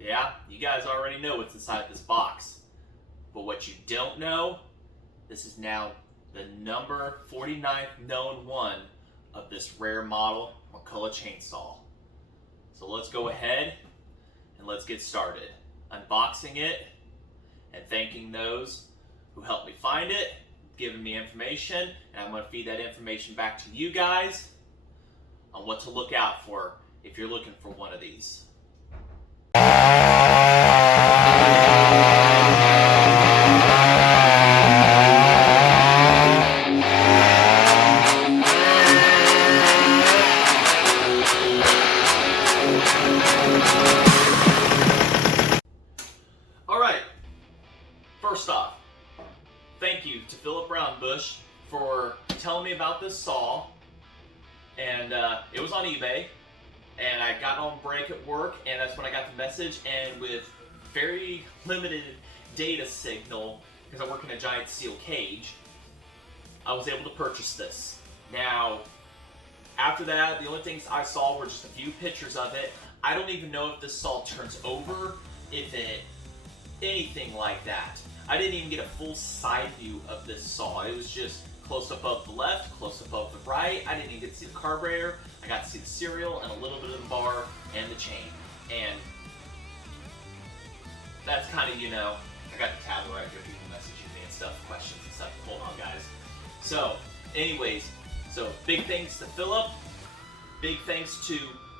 Yeah, you guys already know what's inside this box. But what you don't know, this is now the number 49th known one of this rare model McCulloch chainsaw. So let's go ahead and let's get started. Unboxing it and thanking those who helped me find it, giving me information, and I'm going to feed that information back to you guys on what to look out for if you're looking for one of these. Alright, first off, thank you to Philip Brownbush for telling me about this saw, and it was on eBay, and I got on break at work, and that's when I got the message, and with very limited data signal, because I work in a giant steel cage, I was able to purchase this. Now, after that, the only things I saw were just a few pictures of it. I don't even know if this saw turns over, anything like that. I didn't even get a full side view of this saw. It was just close up of the left, close up of the right. I didn't even get to see the carburetor. I got to see the serial and a little bit of the bar and the chain. And that's kind of, I got the tablet right here, people messaging me and stuff, questions and stuff. Hold on, guys. So, anyways, big thanks to Philip. Big thanks to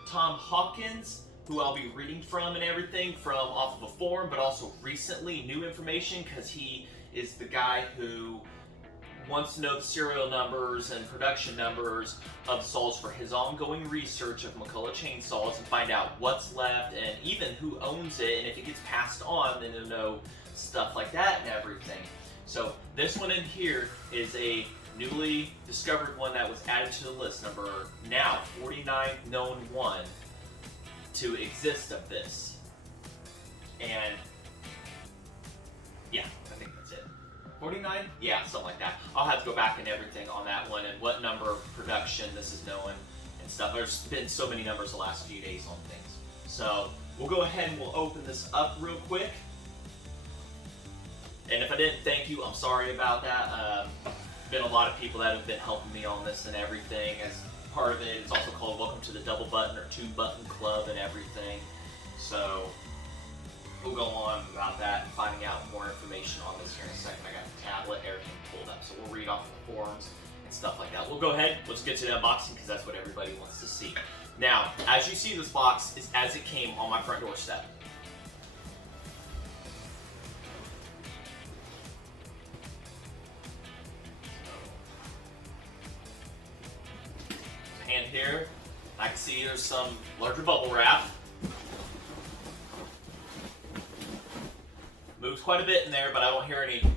Tom Hawkins, who I'll be reading from and everything from off of a forum, but also recently new information, because he is the guy who wants to know the serial numbers and production numbers of saws for his ongoing research of McCulloch chainsaws and find out what's left and even who owns it, and if it gets passed on, then he'll know stuff like that and everything. So this one in here is a newly discovered one that was added to the list, number now 49 known one to exist of this. And yeah, I think that's it. 49? Yeah, something like that. I'll have to go back and everything on that one and what number of production this is known and stuff. There's been so many numbers the last few days on things. So we'll go ahead and we'll open this up real quick. And if I didn't thank you, I'm sorry about that. Been a lot of people that have been helping me on this and everything. As part of it, it's also called Welcome to the Double Button or Two Button Club and everything. So we'll go on about that and finding out more information on this here in a second. I got the tablet, everything pulled up, so we'll read off the forums and stuff like that. We'll go ahead, let's get to the unboxing because that's what everybody wants to see. Now, as you see, this box is as it came on my front doorstep. Hand here, I can see there's some larger bubble wrap. Moves quite a bit in there, but I don't hear any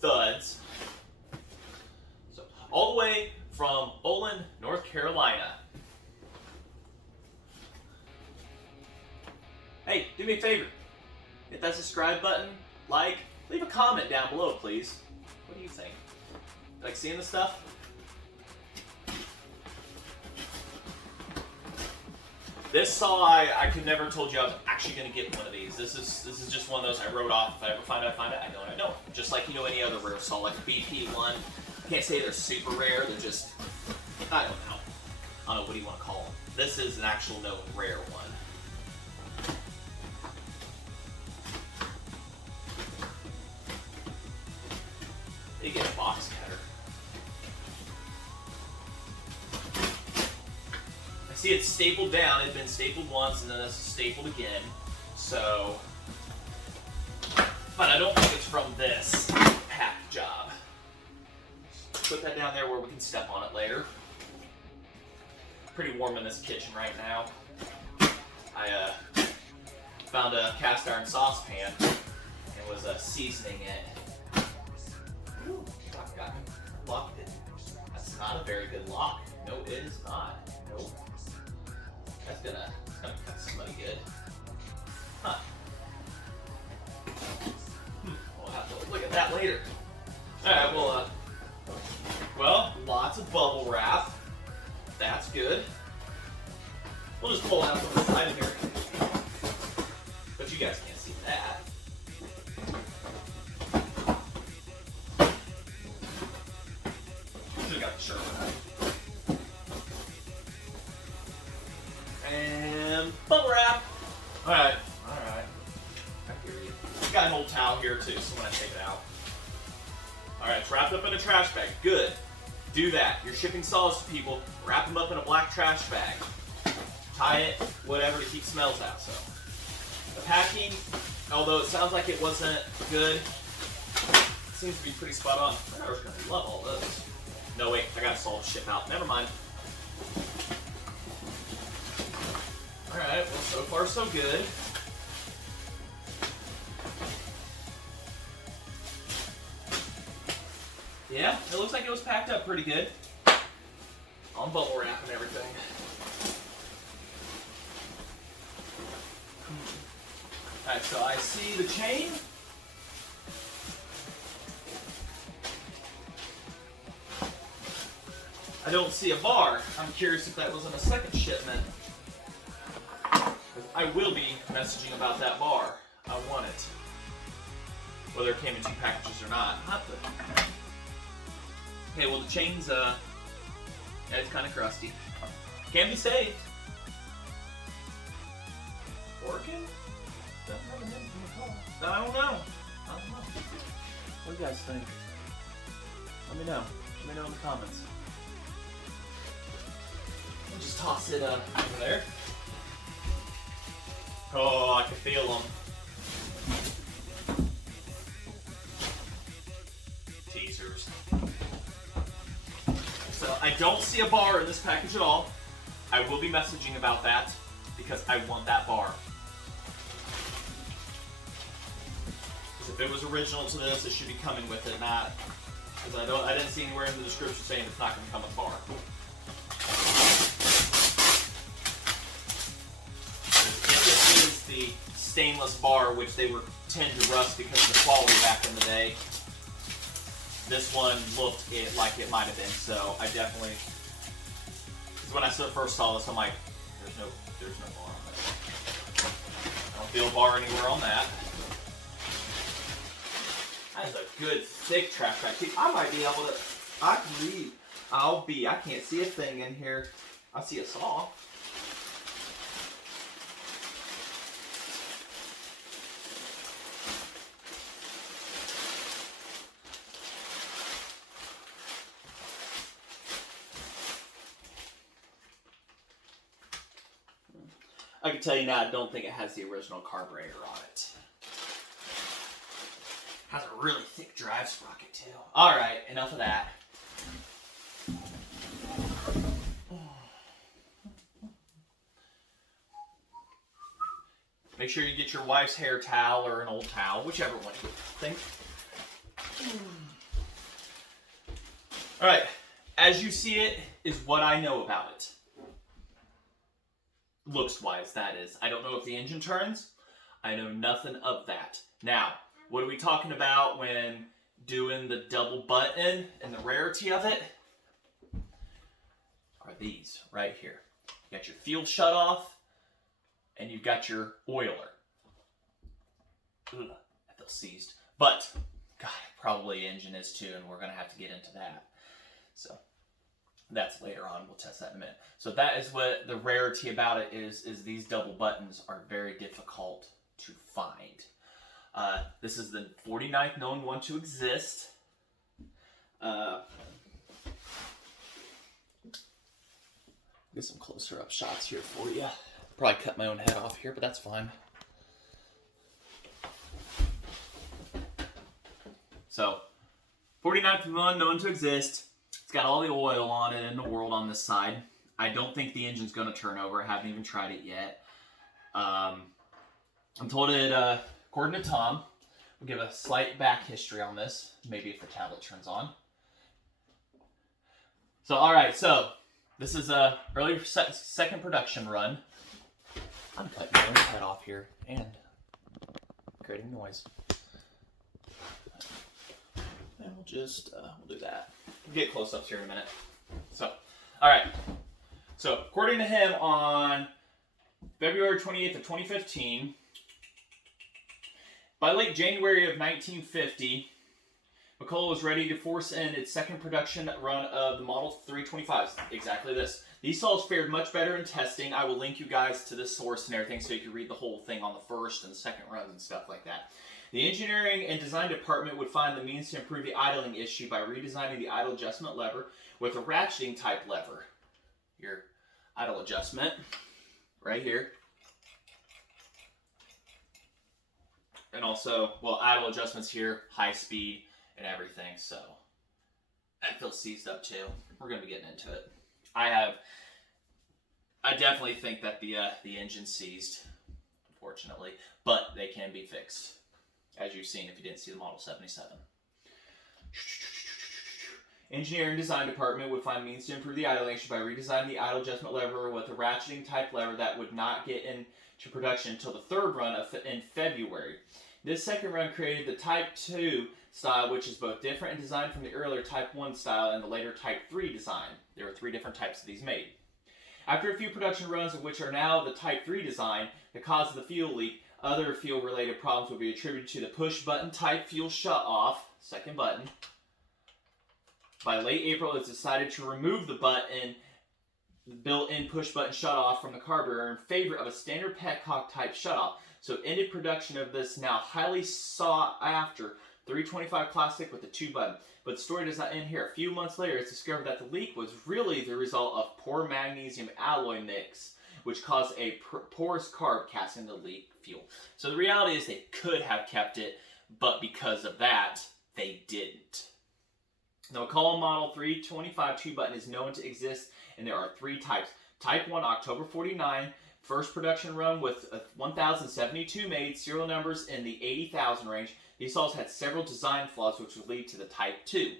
thuds. So, all the way from Olin, North Carolina. Hey, do me a favor. Hit that subscribe button, like, leave a comment down below, please. What do you think? Like seeing the stuff? This saw, I could never have told you I was actually going to get one of these. This is just one of those I wrote off. If I ever find it, I find it. I don't know. Just like any other rare saw, like a BP one. I can't say they're super rare. They're just, I don't know. I don't know, what do you want to call them? This is an actual known rare one. You get a box cutter. See, it's stapled down. It had been stapled once, and then it's stapled again. So, but I don't think it's from this pack job. Put that down there where we can step on it later. Pretty warm in this kitchen right now. I found a cast iron saucepan and was seasoning it. Ooh, locked it. That's not a very good lock. No, it is not. Nope. That's gonna cut somebody good. Huh. We'll have to look at that later. Alright, well, lots of bubble wrap. That's good. We'll just pull out from the side of here. But you guys can't see that. Should've got the shirt on. And bubble wrap. Alright. I hear you. Got an old towel here too, so when I take it out. Alright, it's wrapped up in a trash bag. Good. Do that. You're shipping solids to people. Wrap them up in a black trash bag. Tie it, whatever, to keep smells out. So the packing, although it sounds like it wasn't good, it seems to be pretty spot on. I was gonna love all those. No wait, I got a solid ship out. Never mind. Alright, well so far so good. Yeah, it looks like it was packed up pretty good. On bubble wrap and everything. Alright, so I see the chain. I don't see a bar. I'm curious if that was in a second shipment. I will be messaging about that bar. I want it. Whether it came in 2 packages or not. Okay, well the chain's, yeah, it's kind of crusty. Can be saved. Working? I don't know. What do you guys think? Let me know. Let me know in the comments. We'll just toss it over there. Oh, I can feel them. Teasers. So I don't see a bar in this package at all. I will be messaging about that because I want that bar. Because if it was original to this, it should be coming with it, not because I didn't see anywhere in the description saying it's not going to come with bar. If this is the stainless bar, which they tend to rust because of the quality back in the day, this one looked like it might have been, so I definitely, because when I first saw this, I'm like, there's no bar on that. I don't feel a bar anywhere on that. That is a good thick trash bag. See, I might be able to, I can read. I can't see a thing in here. I see a saw. I can tell you now, I don't think it has the original carburetor on it. Has a really thick drive sprocket too. Alright, enough of that. Make sure you get your wife's hair towel or an old towel, whichever one you think. Alright, as you see it is what I know about it. Looks-wise, that is. I don't know if the engine turns. I know nothing of that. Now, what are we talking about when doing the double button and the rarity of it? Are these right here. You got your fuel shut off, and you've got your oiler. Ugh, I feel seized. But, God, probably engine is too, and we're going to have to get into that. So, that's later on. We'll test that in a minute. So that is what the rarity about it is these double buttons are very difficult to find. This is the 49th known one to exist. Get some closer up shots here for you. Probably cut my own head off here, but that's fine. So, 49th one known to exist. It's got all the oil on it in the world on this side. I don't think the engine's going to turn over. I haven't even tried it yet. I'm told it, according to Tom, we'll give a slight back history on this. Maybe if the tablet turns on. So, alright, so this is a early second production run. I'm cutting my own head off here and creating noise. And we'll just, we'll do that. We'll get close-ups here in a minute. So, alright. So, according to him, on February 28th of 2015, By late January of 1950, McCulloch was ready to force in its second production run of the Model 325s. Exactly this. These saws fared much better in testing. I will link you guys to this source and everything so you can read the whole thing on the first and second runs and stuff like that. The engineering and design department would find the means to improve the idling issue by redesigning the idle adjustment lever with a ratcheting type lever. Your idle adjustment right here. And also, well, idle adjustments here, high speed, and everything, so that feels seized up too. We're going to be getting into it. I definitely think that the engine's seized, unfortunately, but they can be fixed, as you've seen if you didn't see the Model 77. Engineering design department would find means to improve the idling issue by redesigning the idle adjustment lever with a ratcheting type lever that would not get into production until the third run in February. This second run created the Type 2 style, which is both different and designed from the earlier Type 1 style and the later Type 3 design. There were 3 different types of these made. After a few production runs, of which are now the Type 3 design, the cause of the fuel leak, other fuel-related problems would be attributed to the push-button type fuel shut-off, second button. By late April, it was decided to remove the built-in push-button shut-off from the carburetor in favor of a standard petcock type shut-off. So ended production of this now highly sought-after 325 Classic with the 2-button. But the story does not end here. A few months later, it's discovered that the leak was really the result of poor magnesium alloy mix, which caused a porous carb casting the leak fuel. So the reality is they could have kept it, but because of that, they didn't. The McCulloch Model 325 2-button is known to exist, and there are 3 types. Type 1, October 49, first production run with 1,072 made, serial numbers in the 80,000 range. These saws had several design flaws which would lead to the Type 2.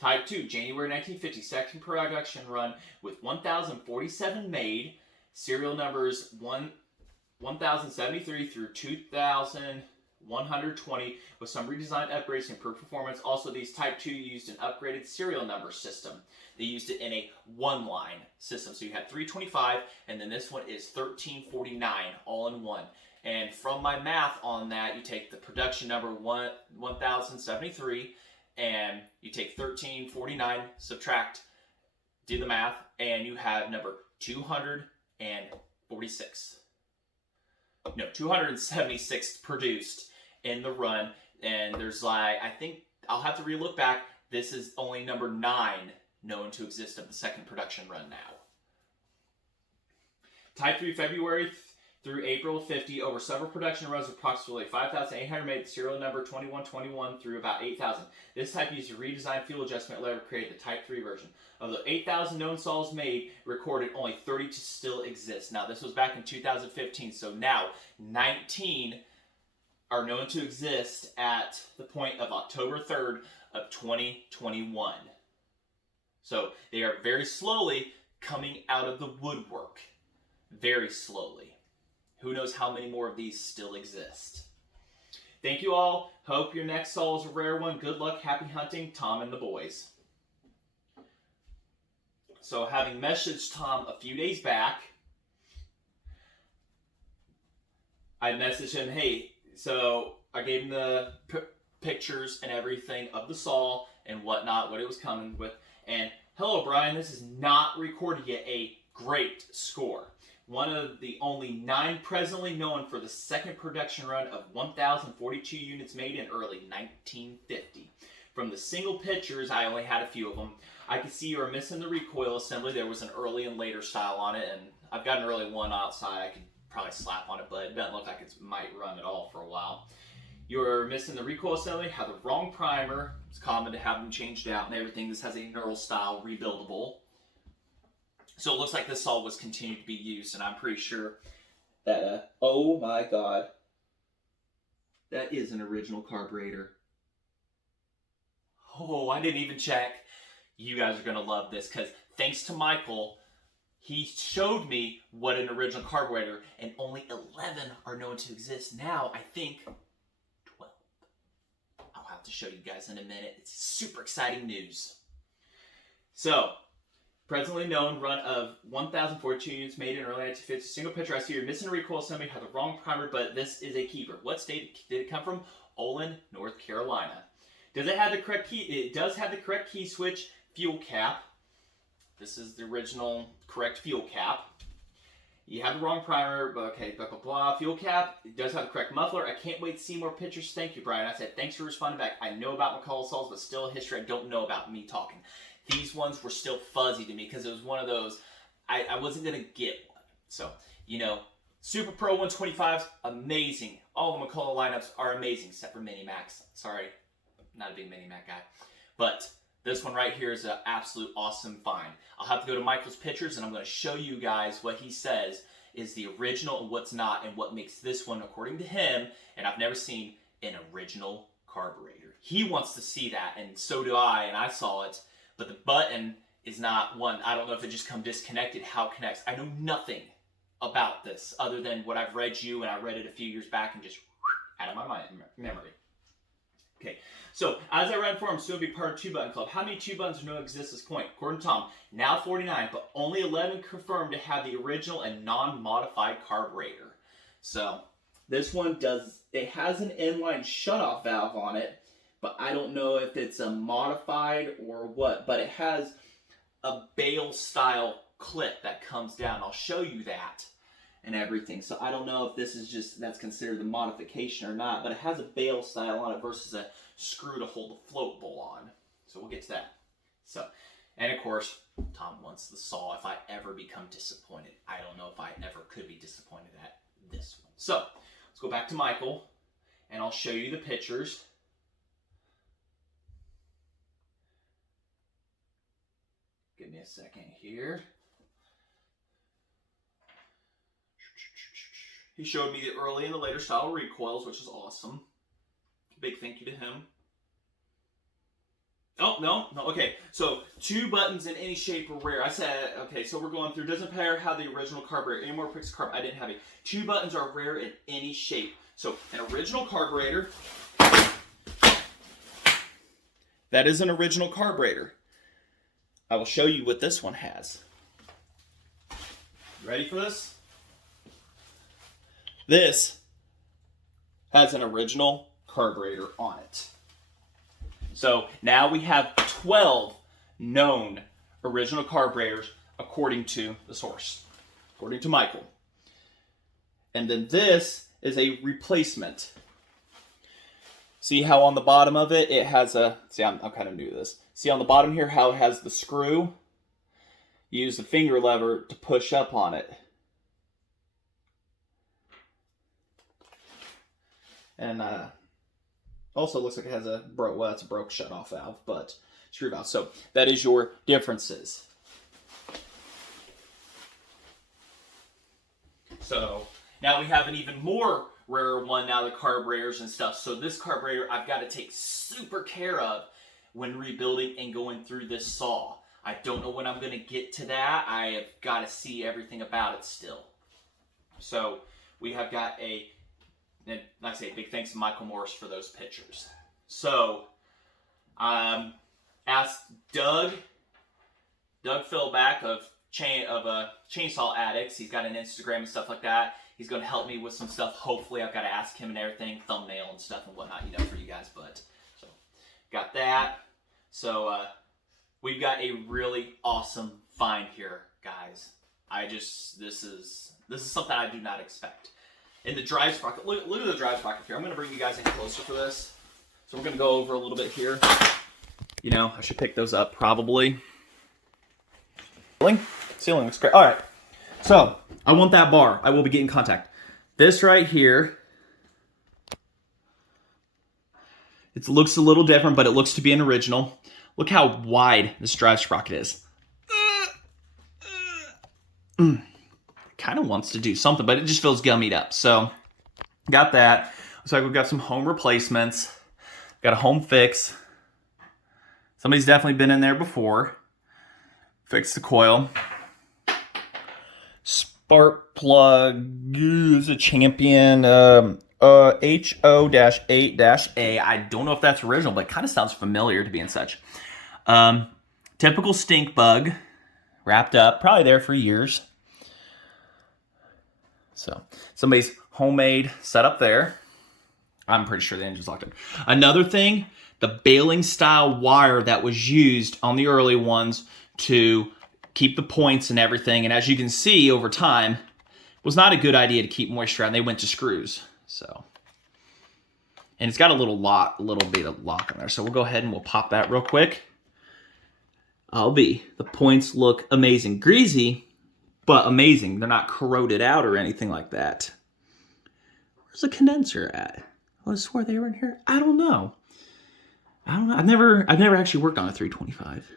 Type 2, January 1950, second production run with 1,047 made, serial numbers 1,073 through 2,120 with some redesigned upgrades to improve performance. Also, these Type 2 used an upgraded serial number system. They used it in a one-line system. So you had 325, and then this one is 1349, all in one. And from my math on that, you take the production number 1,073, and you take 1349, subtract, do the math, and you have number 246. No, 276 produced in the run, and there's like, I think, I'll have to re-look back, this is only number 9 known to exist of the second production run now. Type 3, February through April 50, over several production runs, approximately 5,800 made, serial number 2121 through about 8,000. This type used a redesigned fuel adjustment lever, created the Type 3 version. Of the 8,000 known saws made, recorded only 30 to still exist. Now, this was back in 2015, so now 19 are known to exist at the point of October 3rd of 2021. So they are very slowly coming out of the woodwork. Very slowly. Who knows how many more of these still exist. Thank you all. Hope your next saw is a rare one. Good luck. Happy hunting, Tom and the boys. So having messaged Tom a few days back, I messaged him, hey, so I gave him the pictures and everything of the saw and whatnot, what it was coming with. And hello, Brian, this is not recorded yet. A great score. One of the only 9 presently known for the second production run of 1,042 units made in early 1950. From the single pictures, I only had a few of them. I could see you were missing the recoil assembly. There was an early and later style on it, and I've got an early one outside. I could probably slap on it, but it doesn't look like it might run at all for a while. You're missing the recoil assembly, have the wrong primer. It's common to have them changed out and everything. This has a knurl style, rebuildable. So it looks like this saw was continued to be used, and I'm pretty sure that, oh my God, that is an original carburetor. Oh, I didn't even check. You guys are going to love this, because thanks to Michael, he showed me what an original carburetor, and only 11 are known to exist. Now, I think 12. I'll have to show you guys in a minute. It's super exciting news. So, Presently known run of 1,042 units made in early 1950s. Single picture. I see you're missing a recoil assembly. Have the wrong primer, but this is a keeper. What state did it come from? Olin, North Carolina. Does it have the correct key? It does have the correct key switch fuel cap. This is the original correct fuel cap. You have the wrong primer, but okay, blah, blah, blah. Fuel cap, it does have the correct muffler. I can't wait to see more pictures. Thank you, Brian. I said, thanks for responding back. I know about McCulloch saws, but still history I don't know about me talking. These ones were still fuzzy to me because it was one of those, I wasn't going to get one. So, you know, Super Pro 125s, amazing. All the McCulloch lineups are amazing, except for Mini Max. Sorry, not a big Mini Mac guy. But this one right here is an absolute awesome find. I'll have to go to Michael's pictures, and I'm going to show you guys what he says is the original and what's not, and what makes this one, according to him, and I've never seen, an original carburetor. He wants to see that, and so do I, and I saw it, but the button is not one. I don't know if it just come disconnected, how it connects. I know nothing about this other than what I've read you, and I read it a few years back and just out of my memory. Okay, so as I read for him, soon to be part of 2-button club. How many 2-buttons know exist at this point? According to Tom, now 49, but only 11 confirmed to have the original and non-modified carburetor. So this one does, it has an inline shutoff valve on it, but I don't know if it's a modified or what, but it has a bale style clip that comes down. I'll show you that and everything. So I don't know if this is just, that's considered a modification or not, but it has a bale style on it versus a screw to hold the float bowl on. So we'll get to that. So, and of course, Tom wants the saw if I ever become disappointed. I don't know if I ever could be disappointed at this one. So let's go back to Michael and I'll show you the pictures. Give me a second here. He showed me the early and the later style recoils, which is awesome. Big thank you to him. Oh, no, okay. So 2 buttons in any shape are rare. I said, okay, so we're going through, doesn't matter how the original carburetor, any more picks of carburetor, I didn't have it. 2 buttons are rare in any shape. So an original carburetor, that is an original carburetor. I will show you what this one has. Ready for this? This has an original carburetor on it. So now we have 12 known original carburetors according to the source, according to Michael. And then this is a replacement. See how on the bottom of it, it has a, see I'm kind of new to this. See on the bottom here how it has the screw? You use the finger lever to push up on it. And also looks like it has a broke, well, it's a broke shutoff valve, but screw valve. So that is your differences. So now we have an even more rare one now, the carburetors and stuff. So this carburetor I've got to take super care of when rebuilding and going through this saw. I don't know when I'm going to get to that. I have got to see everything about it still. So we have got a, and like I say, big thanks to Michael Morris for those pictures. So, asked Doug Philback of Chainsaw Addicts. He's got an Instagram and stuff like that. He's going to help me with some stuff. Hopefully, I've got to ask him and everything, thumbnail and stuff and whatnot, you know, for you guys. But so, got that. So, we've got a really awesome find here, guys. This is something I do not expect. In the drive sprocket, look at the drive sprocket here. I'm going to bring you guys in closer for this. So we're going to go over a little bit here. You know, I should pick those up probably. Ceiling looks great. All right. So I want that bar. I will be getting contact. This right here, it looks a little different, but it looks to be an original. Look how wide this drive sprocket is. Kind of wants to do something, but it just feels gummied up. So got that. Looks like we've got some home replacements. Got a home fix. Somebody's definitely been in there before. Fix the coil. Spark plug is a Champion HO-8-A. I don't know if that's original, but it kind of sounds familiar to being such. Typical stink bug wrapped up, probably there for years. So somebody's homemade setup there. I'm pretty sure the engine's locked in. Another thing, the baling style wire that was used on the early ones to keep the points and everything, and as you can see over time, was not a good idea to keep moisture out, and they went to screws. So, and it's got a little bit of lock in there. So we'll go ahead and we'll pop that real quick. The points look amazing. Greasy, but amazing. They're not corroded out or anything like that. Where's the condenser at? I swear they were in here. I don't know. I've never actually worked on a 325.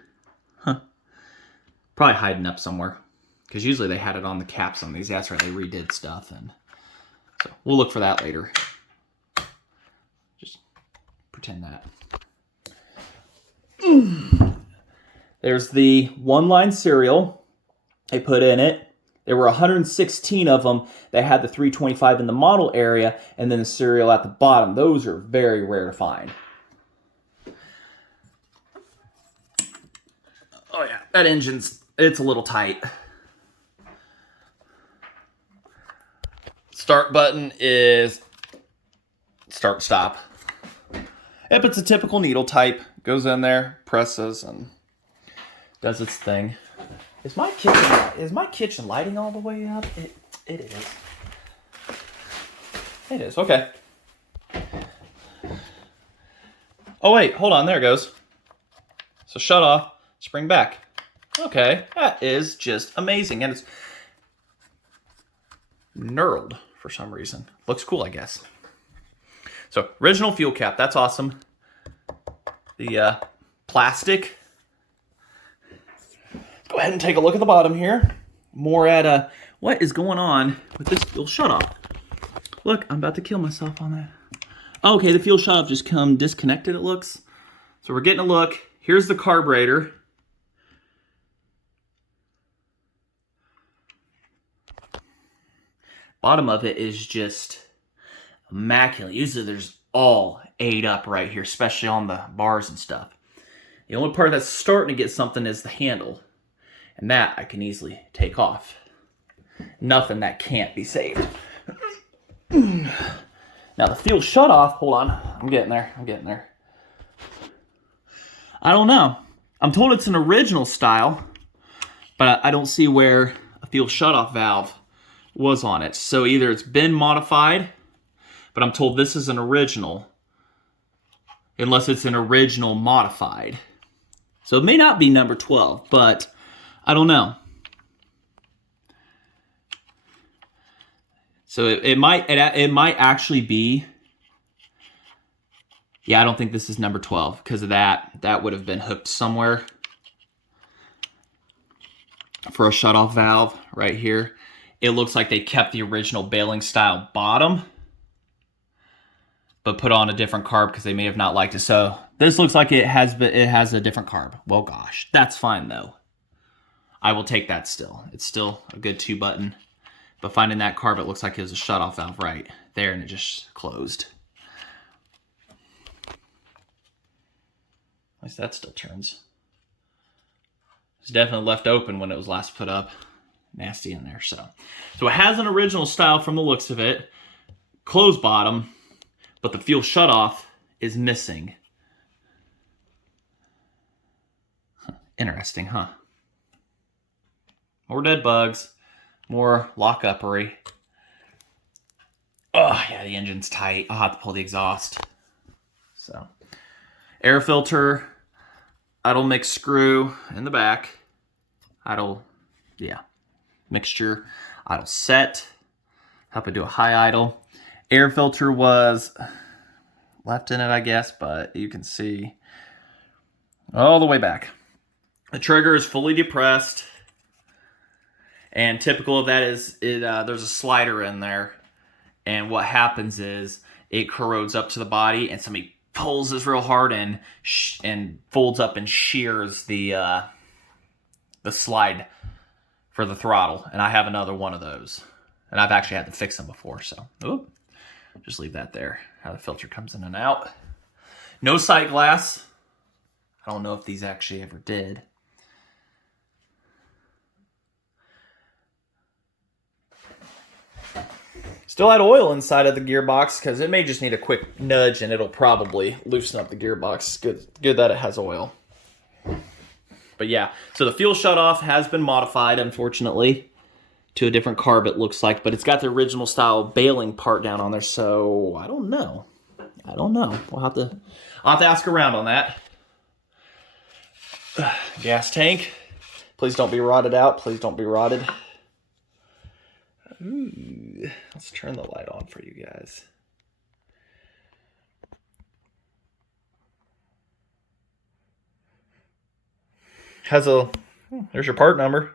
Huh. Probably hiding up somewhere. Because usually they had it on the caps on these. That's right, they redid stuff. And so we'll look for that later. Just pretend that. There's the one-line serial they put in it. There were 116 of them that had the 325 in the model area, and then the serial at the bottom. Those are very rare to find. Oh yeah, that it's a little tight. Start button is start stop. Yep, it's a typical needle type. Goes in there, presses, and does its thing. Is my kitchen lighting all the way up? It is. It is, okay. Oh wait, hold on, there it goes. So shut off, spring back. Okay, that is just amazing. And it's knurled for some reason. Looks cool, I guess. So original fuel cap, that's awesome. The plastic. Go ahead and take a look at the bottom here. More at what is going on with this fuel shutoff? Look, I'm about to kill myself on that. Okay, the fuel shutoff just come disconnected, it looks. So we're getting a look. Here's the carburetor. Bottom of it is just immaculate. Usually there's all ate up right here, especially on the bars and stuff. The only part that's starting to get something is the handle. And that I can easily take off. Nothing that can't be saved. Now the fuel shutoff, hold on. I'm getting there. I don't know. I'm told it's an original style, but I don't see where a fuel shutoff valve was on it. So either it's been modified, but I'm told this is an original, unless it's an original modified. So it may not be number 12, but I don't know. So it might actually be. Yeah, I don't think this is number 12 because of that. That would have been hooked somewhere for a shutoff valve right here. It looks like they kept the original baling style bottom, but put on a different carb because they may have not liked it. So this looks like it has a different carb. Well, gosh, that's fine though. I will take that still. It's still a good 2-button. But finding that carb, it looks like it was a shutoff valve right there, and it just closed. At least that still turns. It's definitely left open when it was last put up. Nasty in there. So it has an original style from the looks of it. Closed bottom, but the fuel shutoff is missing. Interesting, huh? More dead bugs. More lock-uppery. Oh, yeah, the engine's tight. I'll have to pull the exhaust. So, air filter, idle mix screw in the back. Idle, yeah, mixture, idle set. Help it do a high idle. Air filter was left in it, I guess, but you can see all the way back. The trigger is fully depressed. And typical of that is there's a slider in there. And what happens is it corrodes up to the body and somebody pulls this real hard and folds up and shears the slide for the throttle. And I have another one of those. And I've actually had to fix them before. So just leave that there. How the filter comes in and out. No sight glass. I don't know if these actually ever did. Still had oil inside of the gearbox because it may just need a quick nudge and it'll probably loosen up the gearbox. Good that it has oil. But yeah, so the fuel shutoff has been modified, unfortunately, to a different carb, it looks like. But it's got the original style baling part down on there, so I don't know. I'll have to ask around on that. Gas tank. Please don't be rotted out. Please don't be rotted. Ooh, let's turn the light on for you guys. There's your part number.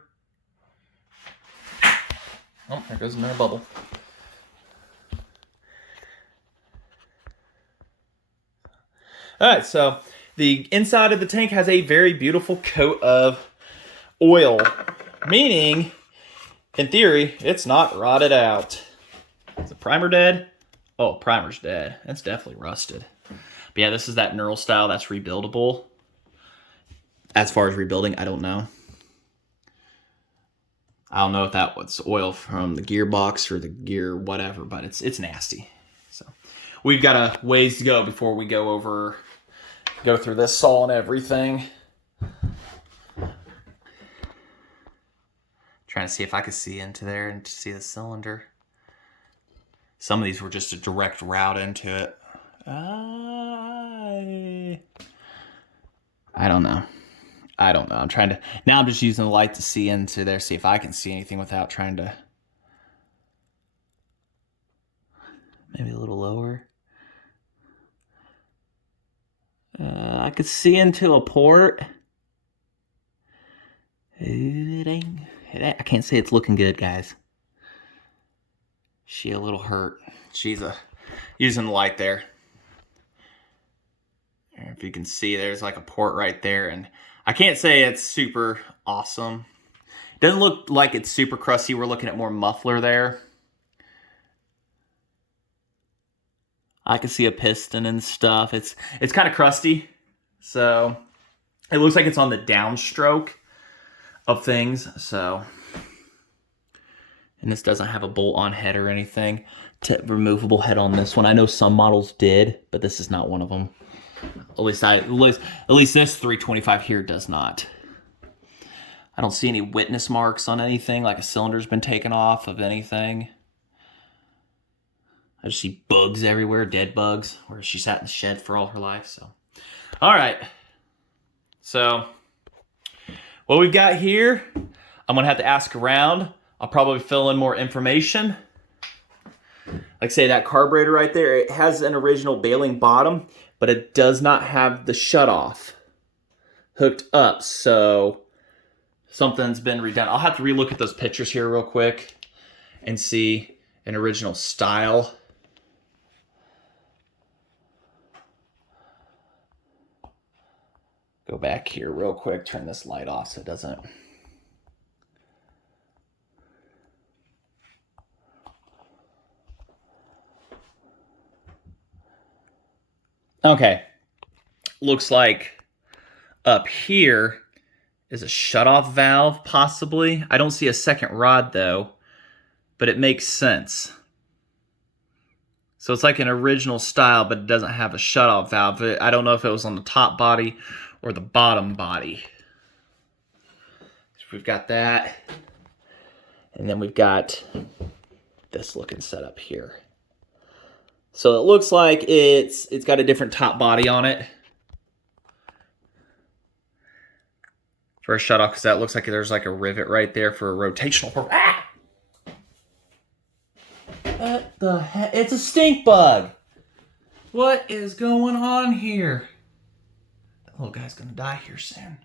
Oh, there goes another bubble. All right, so the inside of the tank has a very beautiful coat of oil, meaning, in theory, it's not rotted out. Is the primer dead? Oh, primer's dead. It's definitely rusted. But yeah, this is that knurl style that's rebuildable. As far as rebuilding, I don't know. I don't know if that was oil from the gearbox or the gear, whatever, but it's nasty. So we've got a ways to go before we go through this saw and everything. Trying to see if I could see into there and see the cylinder. Some of these were just a direct route into it. I don't know. I'm trying to... Now I'm just using the light to see into there, see if I can see anything without trying to... Maybe a little lower. I could see into a port. I can't say it's looking good, guys. She a little hurt. She's using the light there. If you can see, there's like a port right there, and I can't say it's super awesome. Doesn't look like it's super crusty. We're looking at more muffler there. I can see a piston and stuff. It's kind of crusty, so it looks like it's on the downstroke of things. So, and this doesn't have a bolt-on head or anything. Removable head on this one. I know some models did, but this is not one of them. At least this 325 here does not. I don't see any witness marks on anything, like a cylinder's been taken off of anything. I just see bugs everywhere, dead bugs, where she sat in the shed for all her life. So, all right. So, what we've got here, I'm gonna have to ask around. I'll probably fill in more information. Like say that carburetor right there, it has an original baling bottom, but it does not have the shutoff hooked up. So something's been redone. I'll have to relook at those pictures here real quick and see an original style. Go back here real quick, turn this light off so it doesn't... Okay, looks like up here is a shutoff valve, possibly. I don't see a second rod, though, but it makes sense. So it's like an original style, but it doesn't have a shutoff valve. I don't know if it was on the top body or the bottom body. So we've got that. And then we've got this looking setup here. So it looks like it's got a different top body on it for a shutoff, because that looks like there's like a rivet right there for a rotational. Ah! What the heck? It's a stink bug. What is going on here? That little guy's gonna die here soon.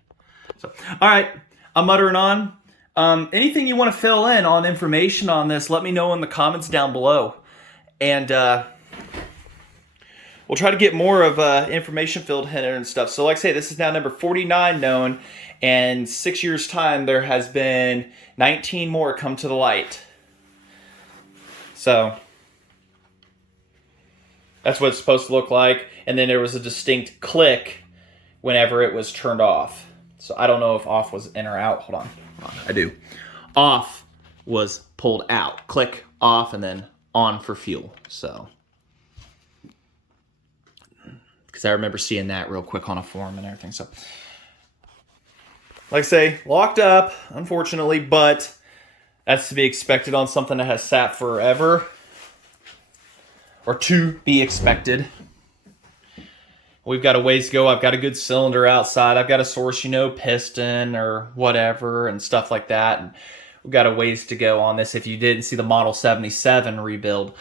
So, all right, I'm muttering on. Anything you want to fill in on information on this, let me know in the comments down below, and we'll try to get more of information filled in and stuff. So like I say, this is now number 49 known, and 6 years time there has been 19 more come to the light. So that's what it's supposed to look like. And then there was a distinct click whenever it was turned off. So I don't know if off was in or out. Hold on, I do. Off was pulled out. Click, off, and then on for fuel. So, because I remember seeing that real quick on a forum and everything. So, like I say, locked up, unfortunately, but that's to be expected on something that has sat forever, or to be expected. We've got a ways to go. I've got a good cylinder outside. I've got a source, piston or whatever and stuff like that. And we've got a ways to go on this. If you didn't see the Model 77 rebuild,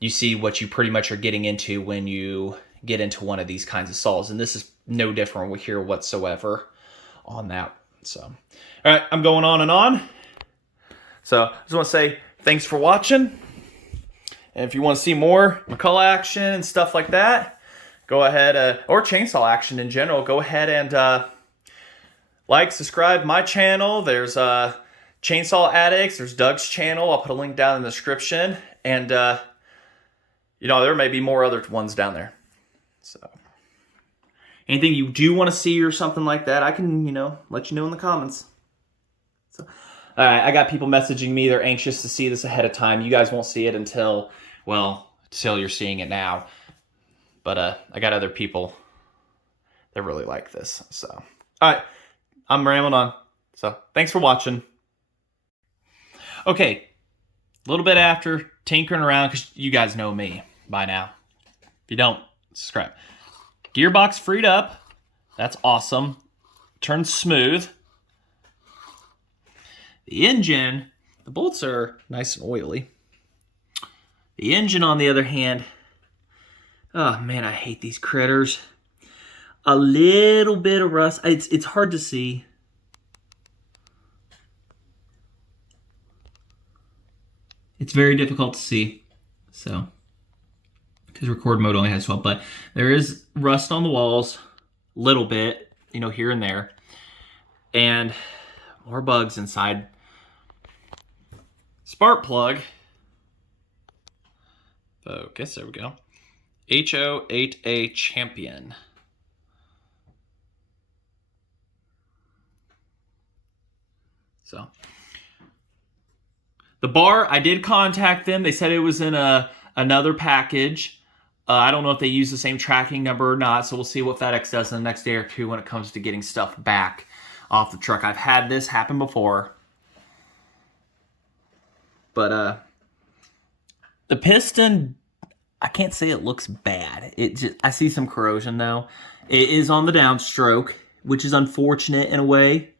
you see what you pretty much are getting into when you get into one of these kinds of saws. And this is no different here whatsoever on that. So, all right, I'm going on and on. So I just want to say thanks for watching. And if you want to see more McCulloch action and stuff like that, go ahead, or chainsaw action in general, go ahead and like, subscribe my channel. There's Chainsaw Addicts. There's Doug's channel. I'll put a link down in the description. And, there may be more other ones down there. So, anything you do want to see or something like that, I can, let you know in the comments. So, all right, I got people messaging me. They're anxious to see this ahead of time. You guys won't see it until you're seeing it now. But I got other people that really like this. So, all right, I'm rambling on. So, thanks for watching. Okay, a little bit after tinkering around, because you guys know me by now. If you don't, subscribe. Gearbox freed up. That's awesome. Turns smooth. The engine, the bolts are nice and oily. The engine, on the other hand, oh man, I hate these critters. A little bit of rust. It's hard to see. It's very difficult to see. So, because record mode only has 12, but there is rust on the walls, a little bit, here and there, and more bugs inside. Spark plug. Focus. There we go. HO8A Champion. So, the bar, I did contact them. They said it was in another package. I don't know if they use the same tracking number or not, so we'll see what FedEx does in the next day or two when it comes to getting stuff back off the truck. I've had this happen before. But the piston, I can't say it looks bad. I see some corrosion though. It is on the downstroke, which is unfortunate in a way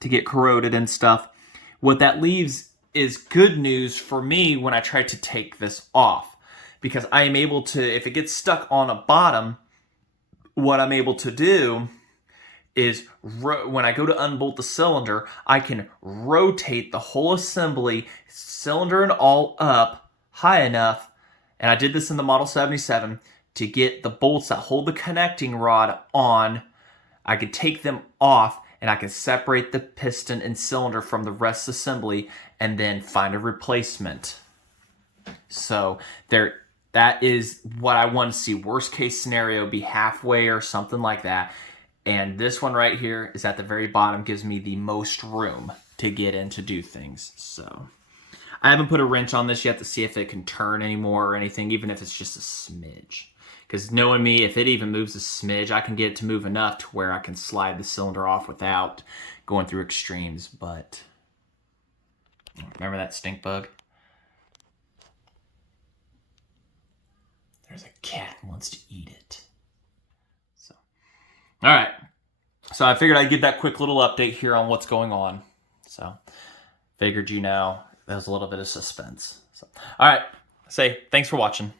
to get corroded and stuff. What that leaves is good news for me when I try to take this off, because I am able to, if it gets stuck on a bottom, what I'm able to do is when I go to unbolt the cylinder, I can rotate the whole assembly, cylinder and all, up high enough, and I did this in the Model 77, to get the bolts that hold the connecting rod on. I could take them off, and I can separate the piston and cylinder from the rest of the assembly, and then find a replacement. So that is what I want to see. Worst case scenario, be halfway or something like that. And this one right here is at the very bottom, gives me the most room to get in to do things. So I haven't put a wrench on this yet to see if it can turn anymore or anything, even if it's just a smidge. Because knowing me, if it even moves a smidge, I can get it to move enough to where I can slide the cylinder off without going through extremes. But remember that stink bug? There's a cat who wants to eat it. So, all right. So I figured I'd give that quick little update here on what's going on. So figured, there's a little bit of suspense. So, all right. Say thanks for watching.